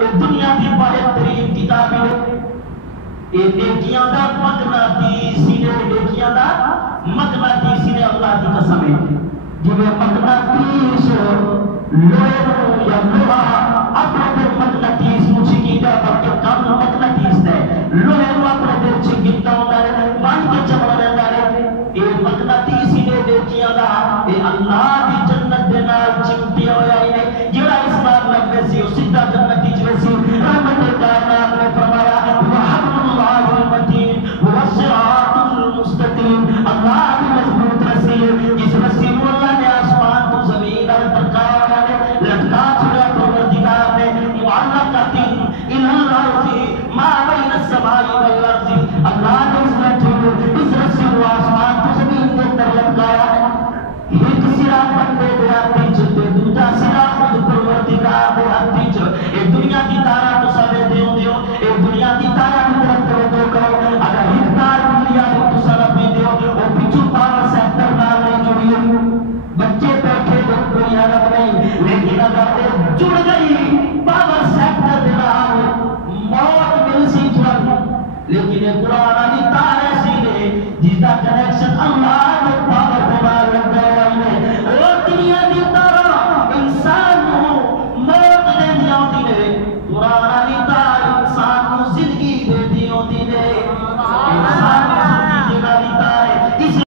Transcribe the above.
ایک دنیا کی بہترین کتاب ہے یہ نیکیاں دا مقناطیسی نے نیکیاں دا مقناطیسی نے اللہ کی قسم ہے جب مقناطیس لوہے یا لوہا اپنے مقناطیس مجھے کی دا بلکہ کم مقناطیس ہے لوہے رو اپنے دل چگتا ہوتا ہے مان کے چمڑ رہتا ہے یہ مقناطیسی نے نیکیاں دا یہ اللہ کی جنت دے نال چمٹی ہویا ہے جڑا اس بار لگنے سی اس سیدھا جنتی جو سی رحمت کائنات نے فرمایا اللہ کی مضبوط رسی ہے جس رسی کو اللہ نے آسمان کو زمین اور پرکایا ہے لٹکا چھڑا پروردگار نے معلقۃ الی الارض ما بین السماء والارض اللہ نے اس رسی کو آسمان کو زمین کے اندر لٹکایا ہے ایک سرا بندے دے ہاتھ چلتے دوسرا سرا خود پروردگار دے ہاتھ چ ایک دنیا کی تارا تو سارے دیو دیو ایک دنیا کی تارا کی طرف توجہ کرو اگر ایک تار دنیا کو سارا بھی دیو وہ پیچھے پاور سیکٹر نال نہیں جڑی بچے بیٹھے کوئی حالت نہیں لیکن اگر جڑ گئی پاور سیکٹر دے نال موت مل سی جان لیکن قرآن کی